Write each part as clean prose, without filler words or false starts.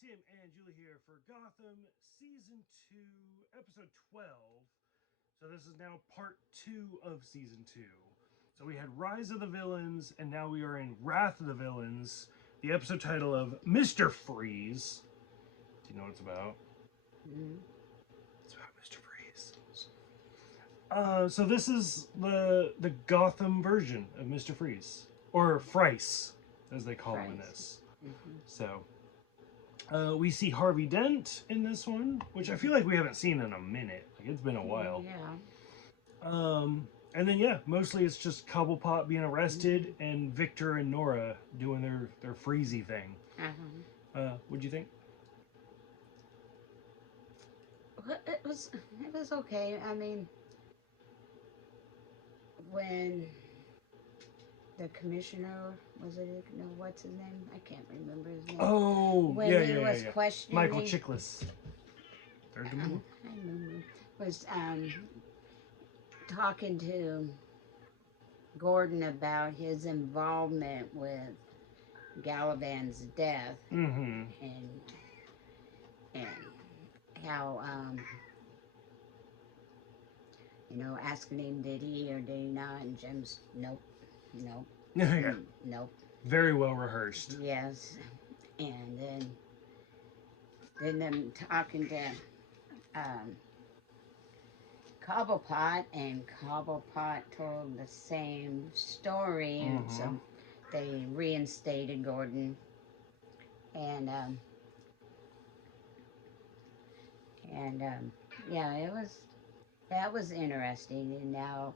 Tim and Julie here for Gotham Season 2, Episode 12. So this is now part 2 of Season 2. So we had Rise of the Villains, and now we are in Wrath of the Villains, the episode title of Mr. Freeze. Do you know what it's about? Mm-hmm. It's about Mr. Freeze. So this is the Gotham version of Mr. Freeze. Or Frice, as they call him in this. Mm-hmm. So we see Harvey Dent in this one, which I feel like we haven't seen in a minute. Like it's been a while. Yeah. And then yeah, mostly it's just Cobblepot being arrested and Victor and Nora doing their freezy thing. What'd you think? Well, it was okay. I mean, when the commissioner was it no what's his name? I can't remember his name. Oh, When yeah, he yeah, was yeah. questioning Michael Chiklis. Third Demon? I remember was talking to Gordon about his involvement with Galavan's death Mm-hmm. and how asking him did he or did he not, and Jim's nope, nope, Yeah. nope, Very well rehearsed. yes, and then them talking to um, Cobblepot, and Cobblepot told the same story, and Mm-hmm. so they reinstated Gordon, and yeah, that was interesting, and now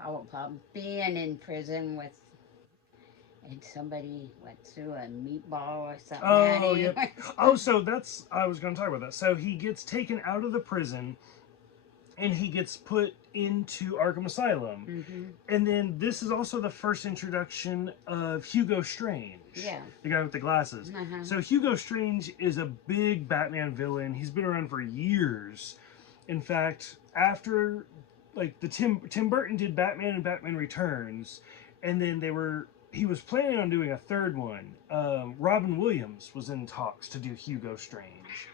Cobblepot being in prison with and somebody went through a meatball or something at Oh, him. yep. Oh, so that's I was going to talk about that. So he gets taken out of the prison and he gets put into Arkham Asylum. Mm-hmm. And then this is also the first introduction of Hugo Strange. Yeah. The guy with the glasses. Uh-huh. So Hugo Strange is a big Batman villain. He's been around for years. In fact, after like the Tim Burton did Batman and Batman Returns, and then he was planning on doing a third one. Robin Williams was in talks to do Hugo Strange.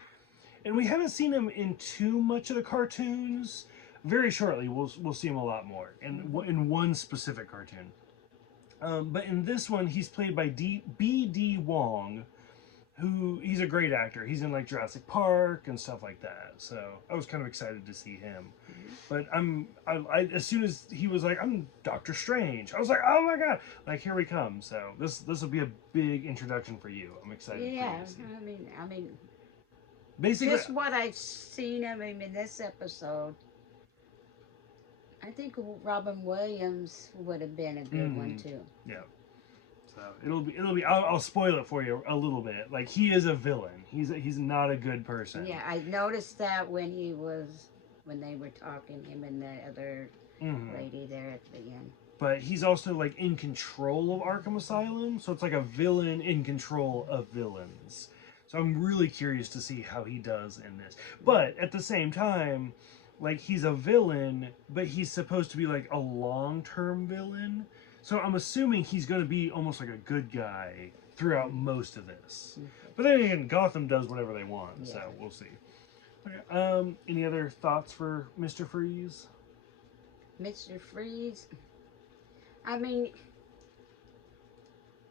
And we haven't seen him in too much of the cartoons. Very shortly, we'll see him a lot more in one specific cartoon. But in this one, he's played by B.D. Wong, who he's a great actor. He's in like Jurassic Park and stuff like that. So I was kind of excited to see him. But I as soon as he was like, I'm Doctor Strange, I was like, oh my god, like here we come. So this will be a big introduction for you. I'm excited. Yeah, for you to see. I mean, Basically, just what I've seen of him in this episode, I think Robin Williams would have been a good one too. Yeah. So it'll be. I'll spoil it for you a little bit. Like he is a villain. He's not a good person. Yeah, I noticed that when they were talking, him and the other lady there at the end. But he's also like in control of Arkham Asylum, so it's like a villain in control of villains. So I'm really curious to see how he does in this. But at the same time, like he's a villain, but he's supposed to be like a long-term villain. So I'm assuming he's going to be almost like a good guy throughout most of this. But then again, Gotham does whatever they want, so we'll see. Okay. Any other thoughts for Mr. Freeze? Mr. Freeze. I mean,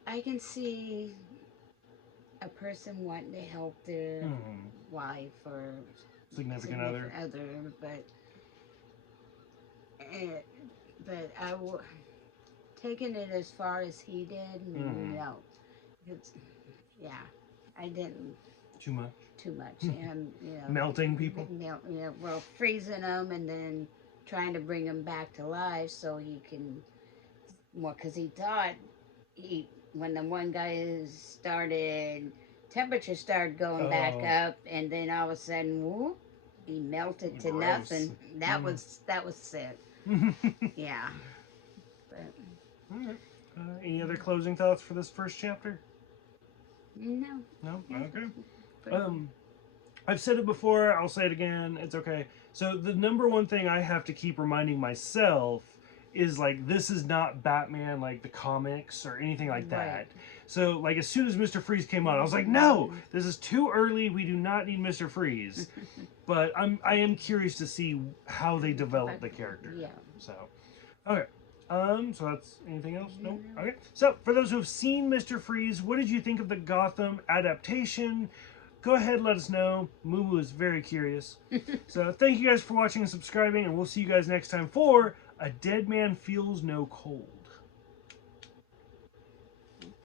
I can see a person wanting to help their wife or Significant other, but uh, taking it as far as he did, no, it's yeah, I didn't too much. Too much, and melting people. Well, freezing them and then trying to bring them back to life so he can. Well, because he thought when the one guy started, temperature started going back up, and then all of a sudden, whoop, he melted to nothing. That was sick. Yeah. But. All right. Any other closing thoughts for this first chapter? No. No. Okay. I've said it before. I'll say it again. It's okay. So the number one thing I have to keep reminding myself is like, this is not Batman like the comics or anything like that. Right. So like, as soon as Mr. Freeze came out, I was like, no, this is too early. We do not need Mr. Freeze. But I am curious to see how they develop the character. Yeah. So, okay. So that's anything else? No. Okay. So for those who have seen Mr. Freeze, what did you think of the Gotham adaptation? Go ahead, let us know. Moo is very curious. So thank you guys for watching and subscribing, and we'll see you guys next time for A Dead Man Feels No Cold.